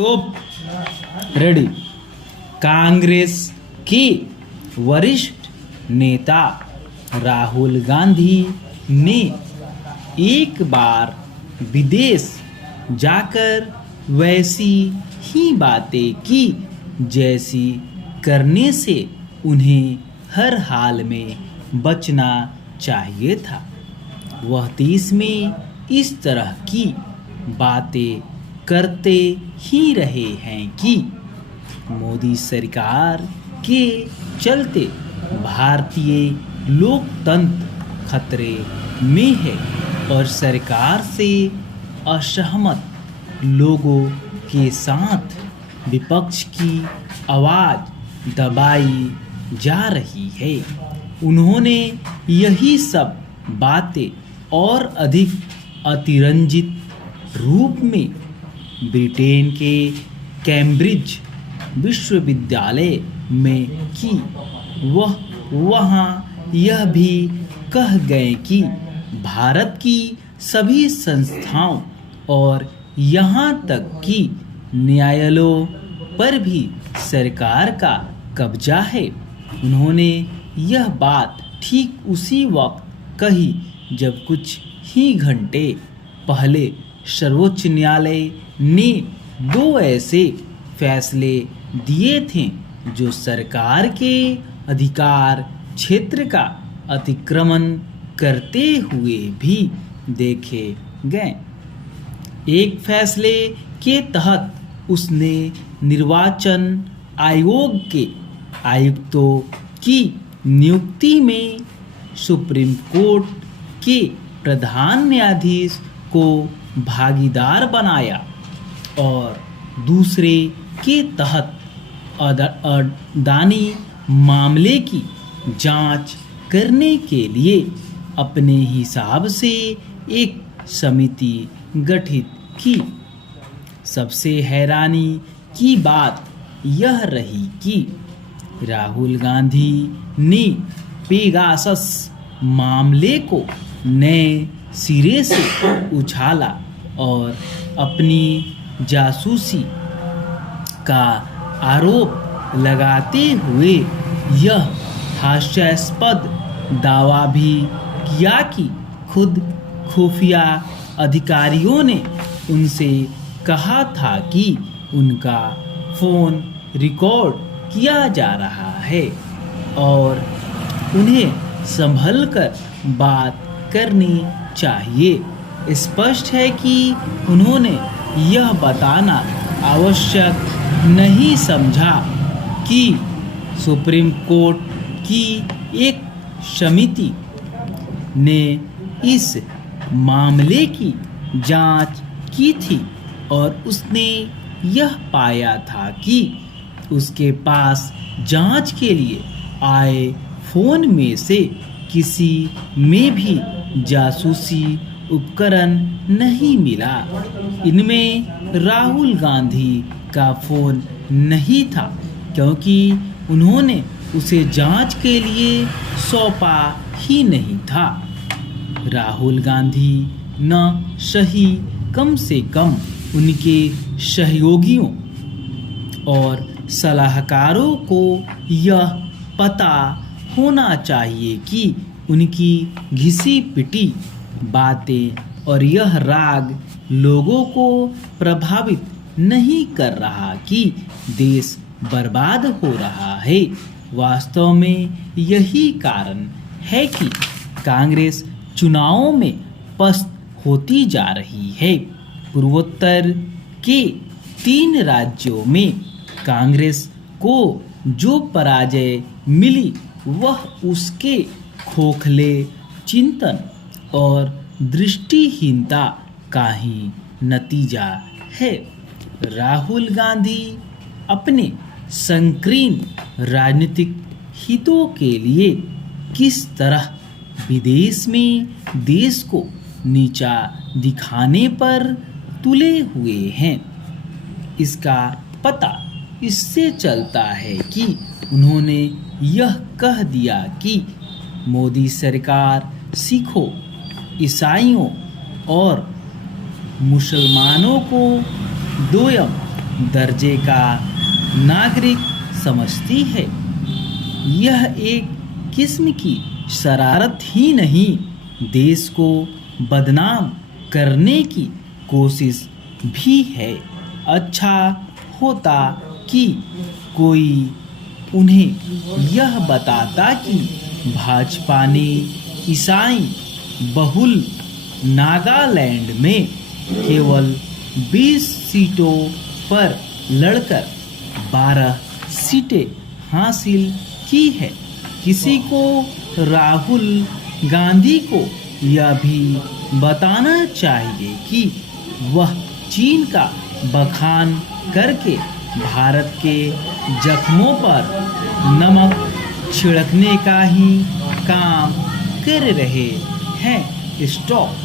तो रेडी। कांग्रेस के वरिष्ठ नेता राहुल गांधी ने एक बार विदेश जाकर वैसी ही बातें की जैसी करने से उन्हें हर हाल में बचना चाहिए था। वह देश में इस तरह की बातें करते ही रहे हैं कि मोदी सरकार के चलते भारतीय लोकतंत्र खतरे में है और सरकार से असहमत लोगों के साथ विपक्ष की आवाज़ दबाई जा रही है। उन्होंने यही सब बातें और अधिक अतिरंजित रूप में ब्रिटेन के कैम्ब्रिज विश्वविद्यालय में की। वह वहाँ यह भी कह गए कि भारत की सभी संस्थाओं और यहाँ तक कि न्यायालयों पर भी सरकार का कब्जा है। उन्होंने यह बात ठीक उसी वक्त कही जब कुछ ही घंटे पहले सर्वोच्च न्यायालय ने दो ऐसे फैसले दिए थे जो सरकार के अधिकार क्षेत्र का अतिक्रमण करते हुए भी देखे गए। एक फैसले के तहत उसने निर्वाचन आयोग के आयुक्तों की नियुक्ति में सुप्रीम कोर्ट के प्रधान न्यायाधीश को भागीदार बनाया और दूसरे के तहत अदानी मामले की जांच करने के लिए अपने हिसाब से एक समिति गठित की। सबसे हैरानी की बात यह रही कि राहुल गांधी ने पेगासस मामले को नए सिरे से उछाला और अपनी जासूसी का आरोप लगाते हुए यह हास्यास्पद दावा भी किया कि खुद खुफिया अधिकारियों ने उनसे कहा था कि उनका फ़ोन रिकॉर्ड किया जा रहा है और उन्हें संभलकर बात करनी चाहिए। स्पष्ट है कि उन्होंने यह बताना आवश्यक नहीं समझा कि सुप्रीम कोर्ट की एक समिति ने इस मामले की जांच की थी और उसने यह पाया था कि उसके पास जांच के लिए आए फ़ोन में से किसी में भी जासूसी उपकरण नहीं मिला। इनमें राहुल गांधी का फ़ोन नहीं था क्योंकि उन्होंने उसे जांच के लिए सौंपा ही नहीं था। राहुल गांधी न सही कम से कम उनके सहयोगियों और सलाहकारों को यह पता होना चाहिए कि उनकी घिसी पिटी बातें और यह राग लोगों को प्रभावित नहीं कर रहा कि देश बर्बाद हो रहा है। वास्तव में यही कारण है कि कांग्रेस चुनावों में पस्त होती जा रही है। पूर्वोत्तर के 3 राज्यों में कांग्रेस को जो पराजय मिली वह उसके खोखले चिंतन और दृष्टिहीनता का ही नतीजा है। राहुल गांधी अपने संकीर्ण राजनीतिक हितों के लिए किस तरह विदेश में देश को नीचा दिखाने पर तुले हुए हैं, इसका पता इससे चलता है कि उन्होंने यह कह दिया कि मोदी सरकार सिखों, ईसाइयों और मुसलमानों को दोयम दर्जे का नागरिक समझती है। यह एक किस्म की शरारत ही नहीं, देश को बदनाम करने की कोशिश भी है। अच्छा होता कि कोई उन्हें यह बताता कि भाजपा ने ईसाई बहुल नागालैंड में केवल 20 सीटों पर लड़कर 12 सीटें हासिल की है। किसी को राहुल गांधी को यह भी बताना चाहिए कि वह चीन का बखान करके भारत के जख्मों पर नमक छिड़कने का ही काम कर रहे हैं। स्टॉप।